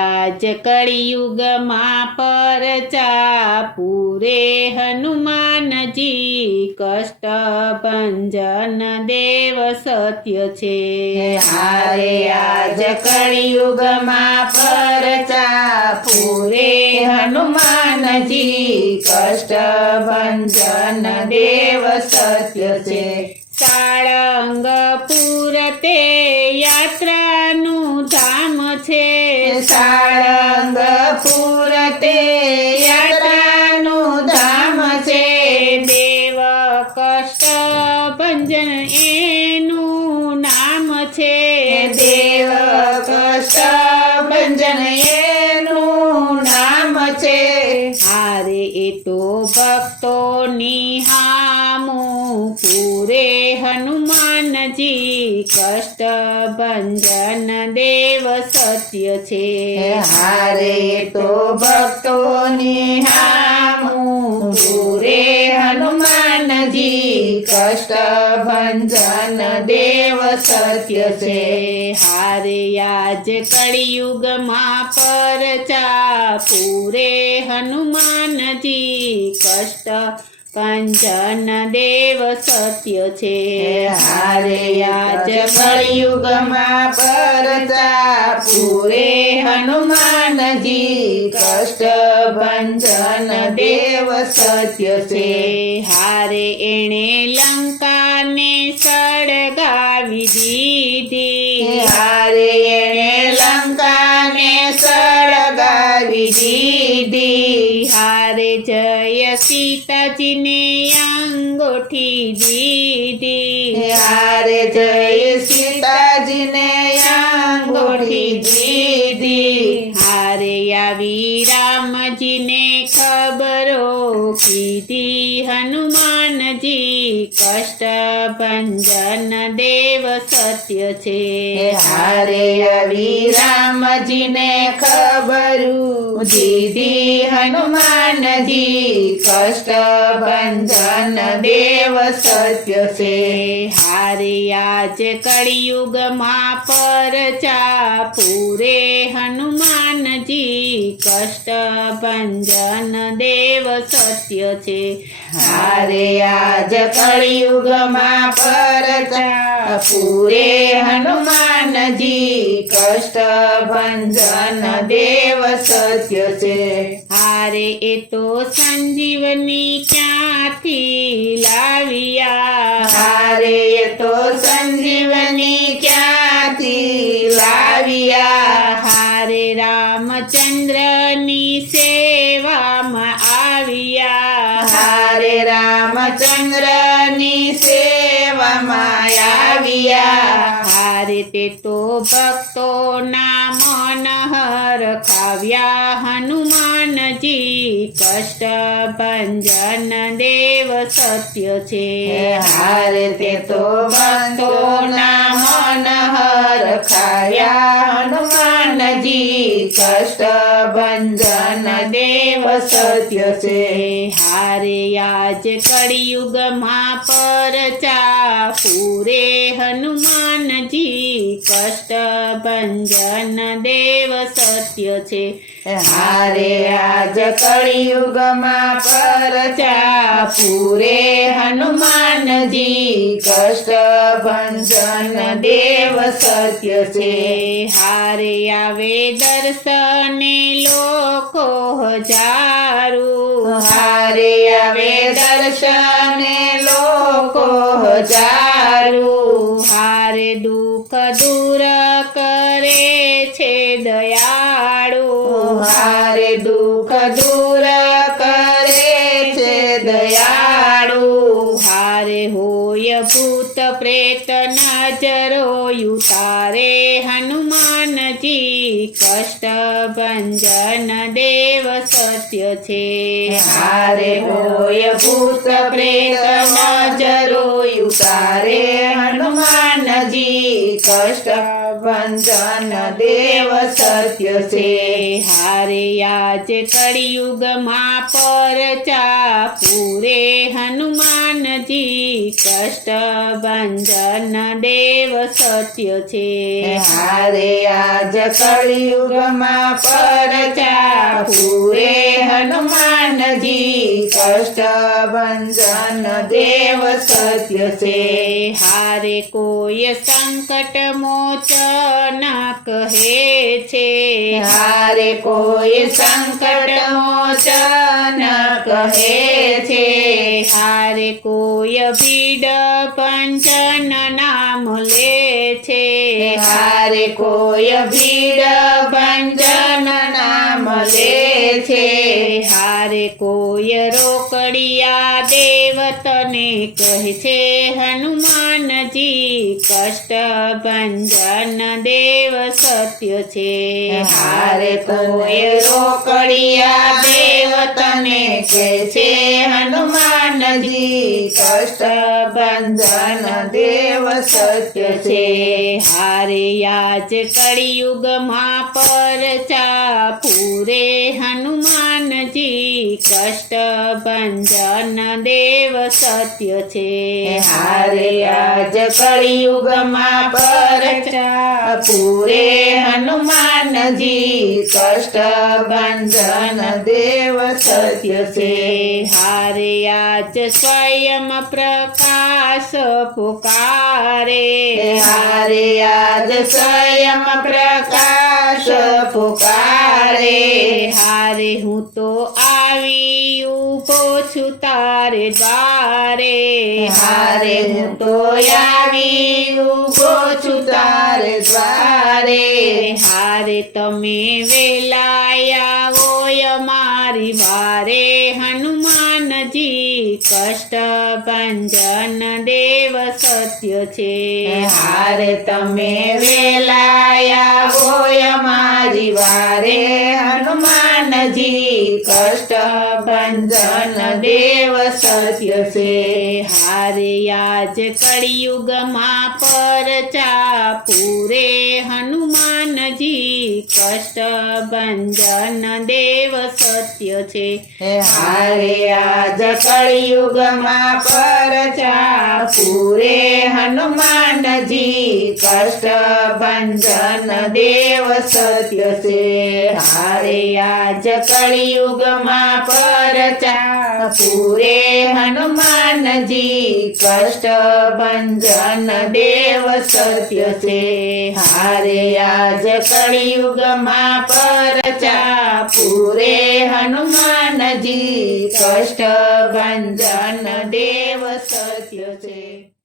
આજ કળિયુગમાં પરચા પૂરે હનુમાનજી કષ્ટ ભંજન દેવ સત્ય છે હારે આજ કળિયુગમાં પરચા પૂરે હનુમાનજી કષ્ટ ભંજન દેવ સત્ય છે સાળંગપુર તે યાત્રાનું ધામ છે સાળંગપુર તે યાત્રાનું ધામ છે દેવ કષ્ટ ભંજન એનું નામ છે દેવ કષ્ટ ભંજન એનું નામ છે હારે એ તો ભક્તોની હામું પૂરે હનુમાનજી કષ્ટ ભંજન દેવ સત્ય છે હારે તો ભક્તોની હામું પૂરે હનુમાનજી કષ્ટ ભંજન દેવ સત્ય છે હારે આજ કળિયુગમાં પરચા પૂરે હનુમાનજી કષ્ટ ભંજન દેવ સત્ય છે હારે આજ કળિયુગમાં પરચા પૂરે હનુમાનજી કષ્ટ ભંજન દેવ સત્ય છે હારે એણે લંકાને સળગાવી દીધી હારે એણે લંકાને સળગાવી દીધી હારે જય સીતાજીને અંગોઠી દીધી હારે જય સીતાજીને અંગોઠી દીધી હારે આવી રામજીને ખબરો કીધી હનુમાનજી કષ્ટ ભંજન દેવ સત્ય છે હારે આવી રામજીને ખબરું દીધી હનુમાનજી કષ્ટ ભંજન દેવ સત્ય છે હારે આજ કળિયુગમાં પરચા પૂરે હનુમાનજી કષ્ટ ભંજન દેવ સત્ય છે હારે આજ કળિયુગમાં પરચા પૂરે હનુમાનજી કષ્ટ ભંજન દેવ સત્ય છે હારે એ તો સંજીવની ક્યાંથી લાવ્યા હારે તો સંજીવની ક્યાંથી લાવ્યા હારે રામચંદ્રની સેવામાં આવ્યા હારે રામચંદ્રની સેવામાં આવ્યા હારે તે તો ભક્તોના મન હરખાવ્યા હનુમાનજી કષ્ટ ભંજન દેવ સત્ય છે હારે તે તો ભક્તોના મન હરખાયા હનુમાનજી કષ્ટ ભંજન દેવ સત્ય છે હારે આજ કળિયુગમાં પરચા પૂરે હનુમાનજી કષ્ટ ભંજન દેવ સત્ય છે હારે આજ કળિયુગમાં પરચા પૂરે હનુમાનજી કષ્ટ ભંજન દેવ સત્ય છે હારે આવે દર્શને લોકો હજારું હારે આવે દર્શને લોકો હજારું હારે દુઃખ દૂર કરે છે દયાળુ હારે દુઃખ દૂર કરે છે દયાળુ હારે હોય ભૂત પ્રેત નજરો ઉતારે હનુમાનજી કષ્ટ ભંજન દેવ સત્ય છે હારે હોય ભૂત પ્રેત નજરો ઉતારે હનુમાનજી કષ્ટ ભંજન દેવ સત્ય છે હારે આજ કળિયુગમાં પરચા પૂરે હનુમાનજી કષ્ટ ભંજન દેવ સત્ય છે હારે આજ કળિયુગમાં પરચા પૂરે હનુમાનજી કષ્ટ ભંજન દેવ સત્ય છે હારે કોઈ સંકટ મોચન કહે છે હારે કોઈ સંકટ મોચન કહે છે હારે કોઈ ભીડ પંચન નામ લે છે હારે કોઈ ભીડ ભંજન નામ લે છે હારે કોઈ રોકડિયા દેવતને કહે છે હનુમાનજી કષ્ટ ભંજન દેવ સત્ય છે હારે કોઈ રોકડિયા દેવતને કે છે હનુમાનજી કષ્ટ ભંજન દેવ સત્ય છે હારે આજ કળિયુગમાં પરચા પૂરે હનુમાનજી કષ્ટ ભંજન દેવ સત્ય છે હારે આજ કળિયુગમાં પરચા પૂરે હનુમાનજી કષ્ટ ભંજન દેવ સત્ય છે હારે આજ સ્વયં પ્રકાશ પુકારે હારે આજ સ્વયં પ્રકાશ પુકારે હારે હું તો આવી ઊભો છું તારે દ્વારે હારે હું તો આવી ઊભો છું તારે દ્વારે હારે તમે વેલાયા હોય મારી વારે હનુમાનજી કષ્ટ ભંજન દેવ સત્ય છે હારે તમે વેલાયા હોય મારી વારે હનુમાનજી કષ્ટ ભંજન દેવ સત્ય છે હારે આજ કળિયુગમાં પરચા પૂરે હનુમાનજી કષ્ટ ભંજન દેવ સત્ય છે હારે આજ કળિયુગમાં પરચા પૂરે હનુમાનજી કષ્ટ ભંજન દેવ સત્ય છે હારે આજ કળિયુગમાં પરચા પૂરે હનુમાનજી કષ્ટ ભંજન દેવ સત્ય છે હારે આજ કળિયુગમાં પરચા પૂરે હનુમાનજી કષ્ટ ભંજન દેવ સત્ય છે